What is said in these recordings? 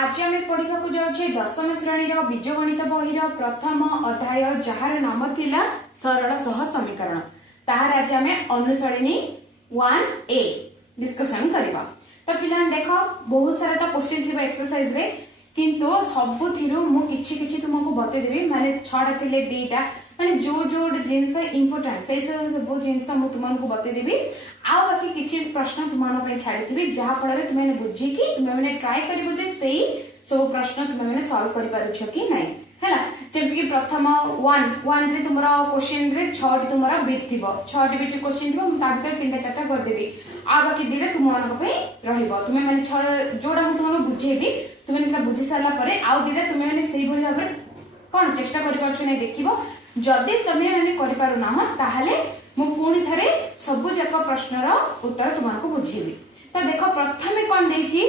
आज आम पढ़ा जाऊे दशम श्रेणी बीजगणित बही प्रथम अध्याय जार नाम थिला सरल सह समीकरण। तार आज आम अनुसरणी 1A डिस्कशन करबा। तो पिला देख बहुत सारा तो क्वेश्चन थी एक्सरसाइज रे, किंतु सबुथिरु मु किछि किछि तुमको बते देबी। माने 6टा थिले 2टा माने जो जो जिंस इंपोर्टेंट से सब जिंस मु तुमको बते देबी। आ बाकी किछि प्रश्न तुमन पे छाड़ीथि जहा फल तुम बुझी कि तुम मैंने ट्राई करिवो जे सेही सब प्रश्न तुम मैंने सॉल्व करि पारुछ कि नै हैला। जेमति कि प्रथम 1 रे तुमरा क्वेश्चन रे 6टी तुमरा बिट थिबो, 6टी बिट क्वेश्चन थिबो ता भीतर 3टा 4टा कर देबी। आ बाकी दिले तुमन पे रहिबो। तुम मैंने 6 जोडा मु तुमन बुझेबी, तुम मैंने सेटा बुझी साला परे आउ दिले तुम मैंने सेही भली भाबरे कोन चेष्टा करि पाछो नै देखिबो। जदि तुम मैंने करि पारु ना हो ताहाले मु पुणी थारे सब जाक प्रश्नर उत्तर तुमको बुझेबी। तो देखो प्रथमे कोन देछि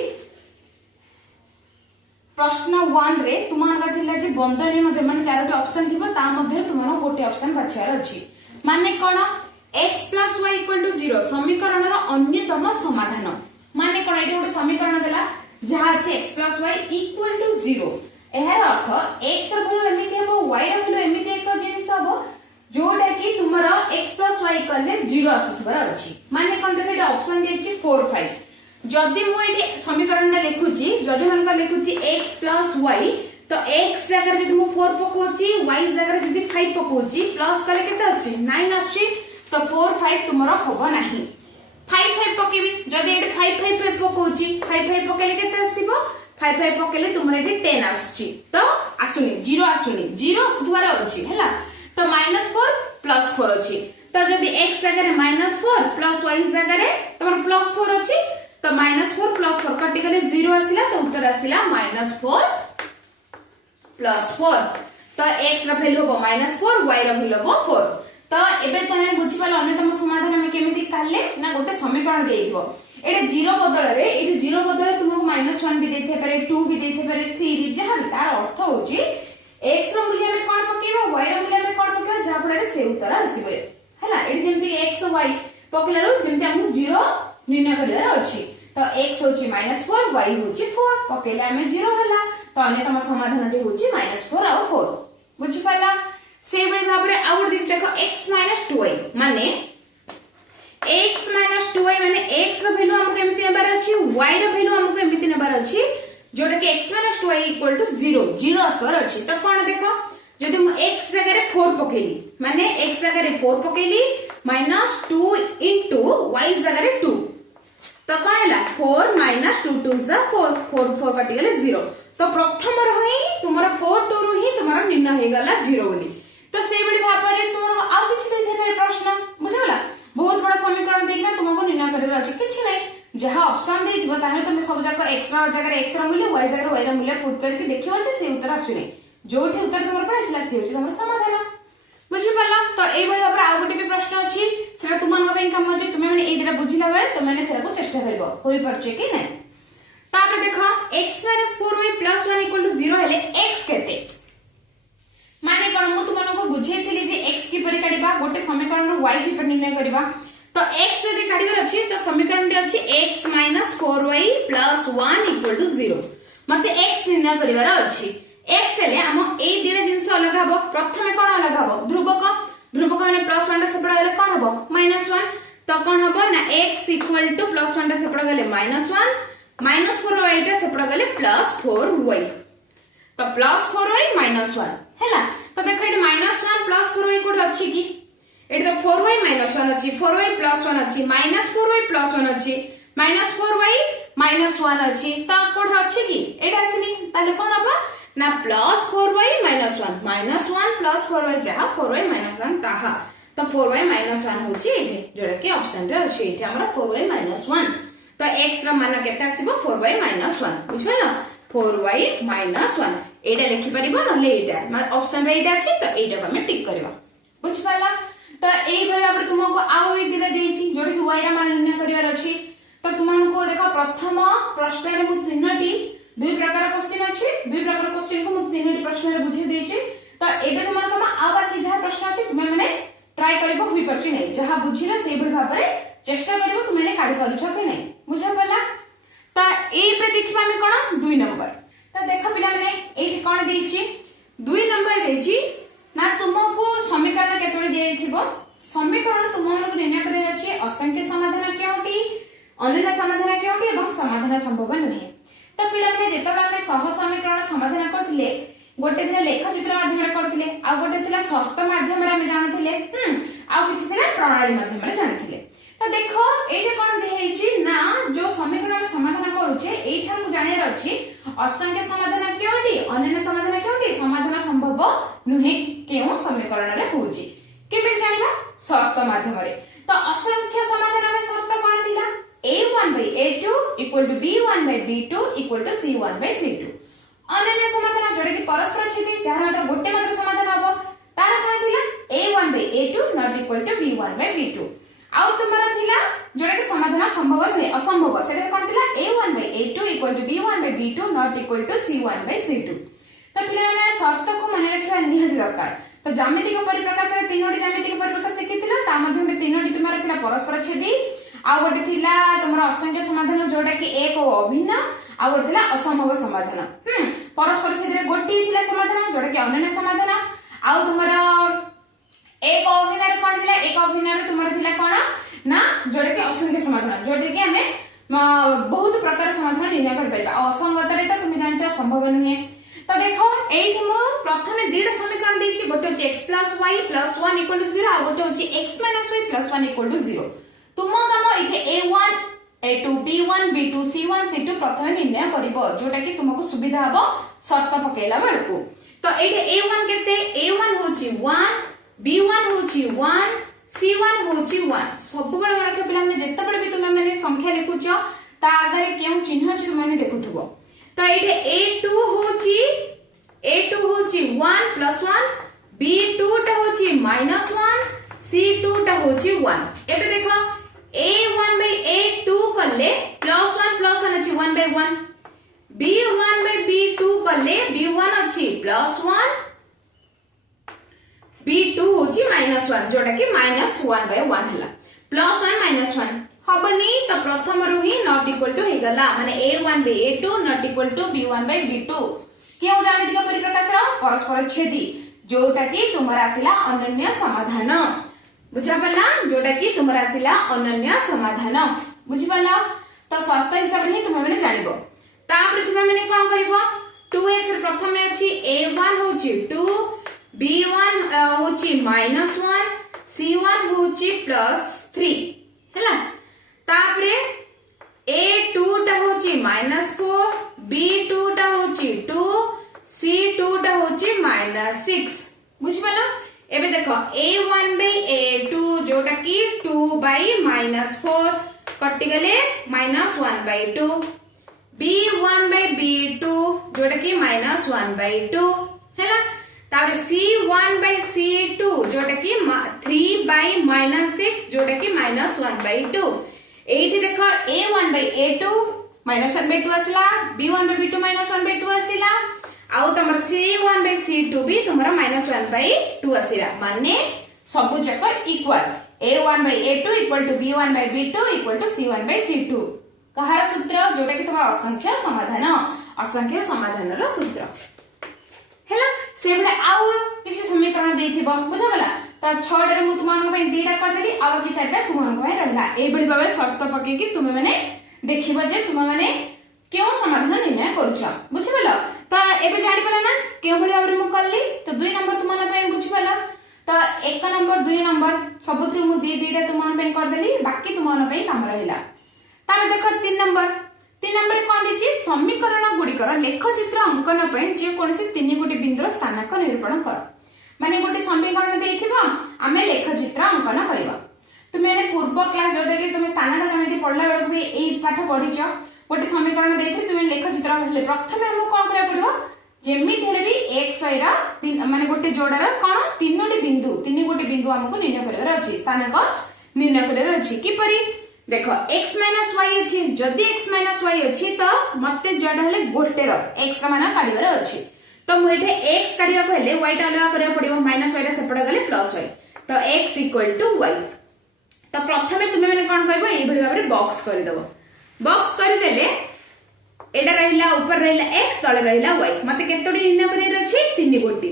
प्रश्न 1 रे तुमनका थिला जे बंधनी मध्ये माने 4टी ऑप्शन थिबो ता मध्ये तुमनो गोटे ऑप्शन बाछियार अछि। माने कोन x + y = 0 समीकरणर अन्यतम समाधान। माने कोन एठी गोटे समीकरण देला जहा अछि x + y = 0। एहार अर्थ x र वैल्यू एमिति हबो y र वैल्यू एमिति एक जिनिस हबो जोडा कि तुमर x + y कले 0 आसुथबार अछि। माने कोन देखै एटा ऑप्शन देछि 4 5। जदि मु एठी समीकरण ने लिखुची, जदि हमका लिखुची x + y तो x जगह जदि मु 4 पकोची, y जगह जदि 5 पकोची, प्लस करे केते आछि 9 आछि। तो 4 5 तुमरो होबो नाही। 5 5 पकेबी, जदि एठी 5 5 पकोची, 5 5 पकेले केते आसीबो 5 5 पकेले तुमर एठी 10 आछि। तो आसुनी 0 आसुनी 0 आसुथबार अछि हैला। तो -4 + 4 अछि। तो जदि x जगह -4 प्लस y जगह तुमर +4 अछि तो -4 + 4 कटि गले 0 आसिला। तो उत्तर आसिला -4 + 4। तो x र वैल्यू हो -4, y र वैल्यू हो 4। तो एबे तने बुझि पाल अन्यतम समाधान हम केमिति काले ना गोटे समीकरण देइथबो। एटा 0 बदल रे एठी 0 बदल तुमको -1 भी देथे पारे, 2 भी देथे पारे, 3 भी, जहा भी तार अर्थ होची x रो मूल्य में कोन पकेबो, y रो मूल्य में कोन पकेबो, जा फळे से उत्तर आसीबो हैला। एठी जेमति x y पकेलारो जेमति हमहु 0 निर्णय करियार अछि। तो x होची -4, y होची 4 पकेला हमें 0 हला। तो अन्यतम समाधानटी होची -4 आ 4। बुझि पाला। से बळे भाबरे आउट दिस देखो x - 2y माने x - 2y माने x रो वैल्यू हमको एमिति नेबार अछि, y रो वैल्यू हमको एमिति नेबार अछि जोटा कि x - 2y = 0 0 आस्तर अछि। तो कोन देखो जदि हम x जगह रे 4 पकेली माने x जगह रे 4 पकेली -2 * y जगह रे 2 तो कोन हला 4 - 2 2 * 4 4 4 कटि गेले 0। तो प्रथम रो ही तुमरा 4 2 रो ही तुमरा निर्णय हे गला 0 बोली। तो से बड़ी भाबरे तुमरा आ किछ देथे पारे प्रश्न बुझला। बहुत बड़ा समीकरण देखना तुमको निर्णय करबा अछि किछ नै। जहा ऑप्शन देइबो ताहे तुम सब जाक x रो जगह x रो मूल्य, y जगह y रो मूल्य पुट करके देखियो जे से उत्तर आसु नै। जोठी उत्तर तुमर पर आसला से होची तुमर समाधान। बुझि पाला। तो एई बळी भाबरे आ गोटे भी प्रश्न अछि सेटा तुमन पे काम अछि। तुमे माने एई दिरा बुझिला बेले तुम माने सेरा को चेष्टा करबो होई परछे कि नै। तापर देखो x - 4y + 1 = 0 हेले x केते माने कोन मु तुमनको बुझेथिली जे x की परि काढिबा गोटे समीकरण रो y की परि निर्णय करबा। तो x यदि काढिबार अछि तो समीकरण टे अछि x - 4y + 1 = 0। मते x निर्णय करिवार अछि। x हेले हम ए दिने जिंस अलग हबो। प्रथमे कोन अलग हबो ध्रुवक, ध्रुवक माने +1 टा सेपडा गेले कोन हबो -1। तो कोन हबो ना x = +1 टा सेपडा गेले -1 -4y टा सेपडा गेले +4y। तो +4y -1 हैला। तो देखो एटी -1 +4y कोड अछि कि एटी तो 4y - 1 अछि, 4y + 1 अछि, -4y + 1 अछि, -4y - 1 अछि। तो कोड अछि कि एटा असली ताले कोन हबो ना +4y - 1 -1 + 4y जहा 4y - 1 ताहा। तो 4y - 1 होची एठी जोडा कि ऑप्शन रे अछि। एठी हमरा 4y - 1। तो x रो मान केते आसीबो 4y - 1 बुझलो 4y - 1 एटा लिखि परिबो नले एटा ऑप्शन रे एटा अछि। तो एटा को हम टिक करबा बुझ पाला। तो एई भली आपण तुमको आउ एक दिन देछि जोडि कि y रा मान निर्णय करिवार अछि। तो तुमको देखो प्रथम प्रश्न रे मु तीनटी दुई प्रकार क्वेश्चन अछि, दुई प्रकार क्वेश्चन को मु तीनटी प्रश्न रे बुझे देछि। तो एबे तुमको आ बाकी जहा प्रश्न अछि तुमे माने ट्राई करबो होई परछि नै, जहा बुझिला से भली भाबरे चेष्टा करबो तुमे ने काढि परछ कि नै बुझा पला। तो ए पे देखिबा में कोन 2 नंबर तो देख पिला माने एठी कोन देछि 2 नंबर देछि ना तुमको समीकरण केतोले दियैथिबो समीकरण तुमनको निर्णय करे अछि असंख्य समाधान केउटी अनन्य समाधान केउटी एवं समाधान संभव नहे। तो पिला माने जेतबा हम सह समीकरण समाधान करथिले गोटे थिला लेखचित्र माध्यम रे करथिले आ गोटे थिला शर्त माध्यम रे हम जानथिले आ किछि थिला प्रणाली माध्यम रे जानथिले। तो देखो एटा कोन देहैछि ना जो समीकरण समाधान करूचे एठा हम जानियर अछि असंख्य समाधान केउटी अनन्य समाधान केउटी समाधान संभव नुहे केउ समीकरण रे होउची केबे जानिबा शर्त माध्यम रे। तो असंख्य समाधान रे शर्त कोन थिला a1 by a2 equal to b1 by b2 equal to c1 by c2 अनन्य समाधान जोडे कि परस्पर छिति जहार मात्र गोटे मात्र समाधान हबो तार कोन थिला a1 by a2 not equal to b1 by b2 आउ तुमरा थिला जोडे कि समाधान संभव नै असंभव सेटा कोन थिला a1 by a2 equal to b1 by b2 not equal to c1 by c2। तो पिलाने शर्त को मन रखिबा निहाती दरकार। तो ज्यामितिक परिप्रकाश रे तीनोटी ज्यामितिक परिप्रकाश शिखितिला ता मध्य में तीनोटी तुमरा थिला परस्पर छेदी आ गोटे थिला तुमरा असंख्य समाधान जोडा कि एक और अभिन्न आ गोटे थिला असंभव समाधान परस्पर छेदी गोटी थिला समाधान जोडा कि अनन्य समाधान आ तुमरा एक अभिन्न रे कोन थिला एक अभिन्न रे तुमरा थिला कोन ना जोडा कि असंख्य समाधान जोडा कि हमें बहुत प्रकार समाधान निर्णय कर परबा असंगत रे तो तुम जानछ संभव नहे। तो देखो एठी मु प्रथमे दीड समीकरण देछि गोटे होछि x + y + 1 = 0 आ गोटे होछि x - y + 1 = 0। तुम काम इथे a1 a2 b1 b2 c1 c2 प्रथमे निर्णय करिवो जोटा कि तुमको सुविधा हबो शर्त पकेला बेलको। तो एठी a1 केते a1 होछि 1 b1 होछि 1 c1 होछि 1 सब बळ रखे पिला माने जत्ते बळ भी तुम माने संख्या लिखुछ ता आगे केउ चिन्ह अछि तुम माने देखुथबो। तो एठी a2 होछि 1 + 1 b2 टा होछि -1 c2 टा होछि 1। एबे देखो a1 by a2 कले +1 + 1 अछि 1 by 1 b1 by b2 कले b1 अछि +1 b2 होछि -1 जोटा कि -1 by 1 हला +1 -1 हबनी। तो प्रथम रु ही नॉट इक्वल टू हे गला माने a1 by a2 not equal to b1 by b2 केउ ज्यामितिक परिप्रकाश रो परस्पर छेदी जोटा कि तुमरा आसिला अनन्य समाधान बुझा पला जोटा कि तुमरा आसिला अनन्य समाधान बुझि पला। तो शर्त हिसाब रे तुम माने जानिबो तापर तुम माने कोन करबो 2x रे प्रथम में अछि a1 होछि 2 b1 होछि -1 c1 होछि +3 हैला तापरे a2 टा होछि -4 b2 टा होछि 2 c2 टा होछि -6 बुझि पला। एबे देखो a1 by a2 जोटा कि 2 by -4 कटि गले -1 by 2 b1 by b2 जोटा कि -1 by 2 हैला तापर c1 by c2 जोटा कि 3 by -6 जोटा कि -1 by 2। एठी देखो a1 by a2 -1 by 2 आसिला b1 by b2 -1 by 2 आसिला आउ तमर c1 by c2 भी तमरा -1 by 2 आसिला माने सब जक equal a1 by a2 equal to b1 by b2 equal to c1 by c2 कहार सूत्र जोटा कि तमरा असंख्य समाधान रो सूत्र हैला से बले आउ किछि समीकरण देथिबो बुझाबला। तो 6 रे मु तुमान पे दीटा कर देली आ बाकी 4टा तुमान पे रहला ए बडी भाबे शर्त पके कि तुम माने देखिबो जे तुम माने केउ समाधान निर्णय करछ बुझिबला। तो एबे जानि पला ना केउ बडी भाबे मु करली तो 2 नंबर तुमान पे बुझिबला। तो 1 नंबर 2 नंबर सबथु मु दीटा तुमान पे कर देली बाकी तुमान पे काम रहला। तार देखो 3 नंबर कोन दिछि समीकरण गुडिकर लेखचित्र अंकन पे जे कोनसी 3 गोटी बिंदुर स्थानक निरूपण कर माने गोटे समीकरण देथिबो आमे लेखचित्र अंकन करबा। तुमे पूर्व क्लास जोटे कि तुमे स्थानक ज्यामिति पढला बेलक भी एई पाठ पढिछ गोटे समीकरण देथि तुमे लेखचित्र हेले प्रथमे हम कोन करे पडिबो जेमिति हेले भी x y रा माने गोटे जोड़ार कोन 3 गोटी बिंदु हमको निर्णय करबार अछि स्थानक निर्णय करबार अछि किपरि देखो x - y अछि जदी x - y अछि तो मते जोड़ा हेले गोटे रो x रा मान काढिबार अछि। तो मु एठे x काढिबा को हेले y टा अलग करबा पडिबो -y रा सेपड गले +y तो x = y। तो प्रथमे तुमे माने कोन करबो एई भली भाबरे बॉक्स कर देबो बॉक्स कर देले एटा रहिला ऊपर रहिला x तळे रहिला y मते केतोडी निर्णय करियर अछि 3 गोटी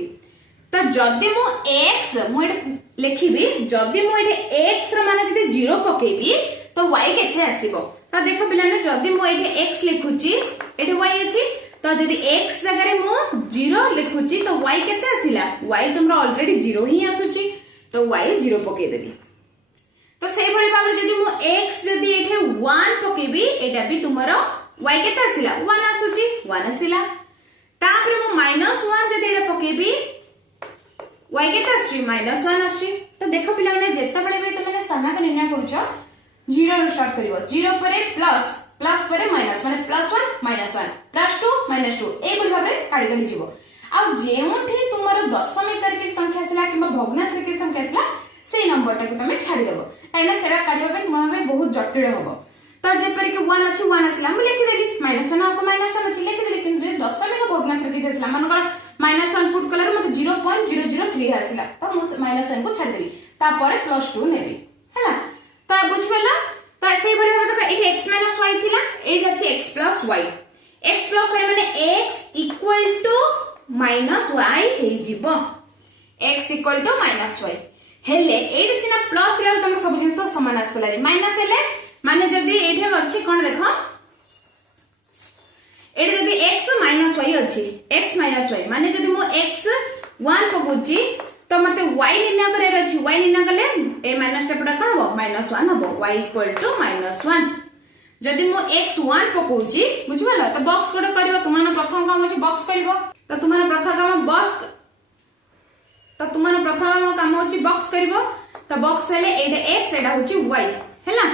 तो जदी मु x मु एटा लिखिबी जदी मु एटा x र मान जदी 0 पकेबी तो y केते आसीबो तो देखो पिलाने जदी मु एटा x लिखुची एटा y अछि तो जदी x जगह रे मु 0 लिखुची तो y केते आसिला y तुमरा ऑलरेडी 0 ही आसुची तो y 0 पके देबी तो सेही भली भाबरे जदी मु x जदी एठे 1 पकेबी एटा भी तुमरो y केते आसिला 1 आसुची 1 आसिला तापर मु -1 जदी एटा पकेबी y केते आसुची -1 आसुची तो देखो पिला माने जेता बळे भी तुमने स्थानांक निर्णय करूछो 0 रो स्टार्ट करिवो 0 परे प्लस प्लस परे माइनस माने +1 -1 +2 -2 ए बळी भाबरे काडी काडी जीवो आ जेउठी तुमरो दशमिक तरकी संख्या आसिला किबा भग्नांश की संख्या आसिला सेही नंबर टाको तमे छाडी देबो काइना सेरा काढिबा पे तुममे बहुत जटिल होबो तो जेपर कि 1 अछि 1 आसिला हम लिखि देली -1 को -1 अछि लिखि देली किंतु जे दशमिक भग्नांश की आसिला मानकर -1 पुट कलर मते 0.003 आसिला तो मु -1 को छाडी देबी तापर +2 नेबी हैला तो बुझबेला तो सेही भली भाबे देखो एठी x y थिला एठी अछि x + y x + y माने x = -y हे जिवो x = -y हेले एठी सिना प्लस रे तम सब जिंस समान आस्तला रे माइनस हेले माने जदी एठी अछि कोन देखो एठी जदी x - y अछि x - y माने जदी मु x 1 पगुची तो मते y निर्णय करे अछि y निर्णय कले ए माइनस टेपडा कोन हो -1 हबो y = -1 जदी मु x 1 पकोची बुझबला तो बॉक्स कोड करिवो तुमानो प्रथम काम अछि बॉक्स करिवो तो तुमानो प्रथम काम बॉक्स तो तुमानो प्रथम काम होची बॉक्स करिवो तो बॉक्स हेले एटा x एटा होची y हैला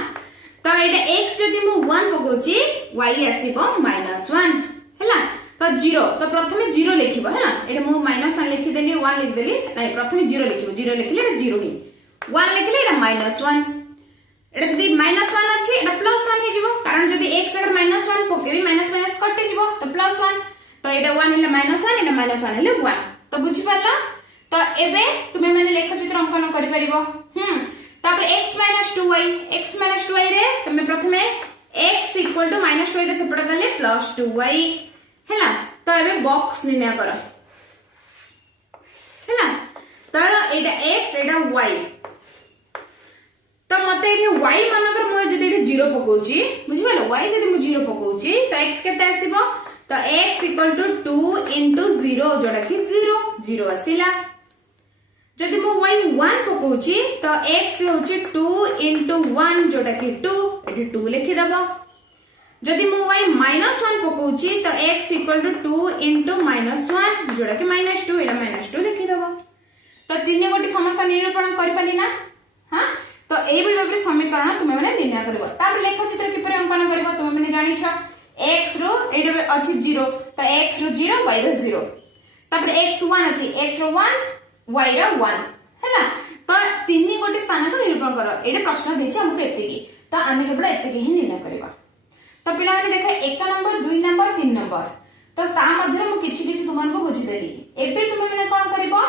तो एटा x जदी मु 1 पकोची y आसीबो -1 हैला तो 0 तो प्रथमे 0 लिखिबो हैला एटा मु -1 लिखि देली 1 लिखि देली नै प्रथमे 0 लिखिबो 0 लिखिले एटा 0 ही 1 लिखिले एटा -1 एटा जदी -1 अछि एटा +1 हे जिवो कारण जदी x अगर -1 पकेबी माइनस माइनस कटि जिवो तो +1 तो एटा 1 हेले -1 एटा -1 हेले 1 तो बुझि परला तो एबे तुमे माने लेख चित्र अंकन करि परिबो तापर x - 2y रे तुमे प्रथमे x = -2y रे सेपड गले +2y हैला तो एबे बॉक्स निर्णय करो हैला तो एटा x एटा y तो मते एठी y मानकर मु जदी एठी 0 पकोची बुझिबलो y जदी मु 0 पकोची तो x केते आसीबो तो x = 2 * 0 जोडा कि 0 0 आसीला जदी मु y 1 पकोची तो x होची 2 * 1 जोडा कि 2 एठी 2 लिखि दबो जदी मु y -1 पकोची तो x = 2 * -1 जोडा कि -2 एटा -2 लिखि दबो तो तीन गोटी समस्त निरूपण करि पाली ना हां तो एई बडी भाबरे समीकरण तुमे माने निर्णय करबो तापर लेख चित्र किपरि अंकन करबो तुमे माने जानि छ x रो एडे अछि 0 तो x रो 0 y रो 0 तापर x 1 अछि x रो 1 y रो 1 हैला तो तीन गोटी स्थान को निरूपण करो एडे प्रश्न देछि हमको एतिकी तो आमे केवल एतिकी ही निर्णय करबा तो पिला माने देखा 1 नंबर 2 नंबर 3 नंबर तो ता मध्य मु किछि किछि तुमन को बुझि देली एबे तुमे माने कोन करबो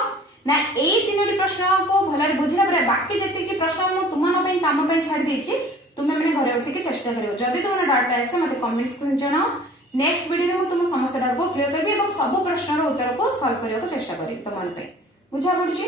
ना ए तीनोटी प्रश्न को भलर बुझिला परे बाकी जति की प्रश्न मु तुमन पई काम पई छाड़ देछि तुमे माने घरे बसी के चेष्टा करियो जदी तुमन डाटा आसे मते कमेंट्स को जणाओ नेक्स्ट वीडियो रे मु तुम समस्त डाटा को क्लियर करबी एवं सब प्रश्न रो उत्तर को सॉल्व करियो को चेष्टा करियो तुमन पे बुझा पड़छि।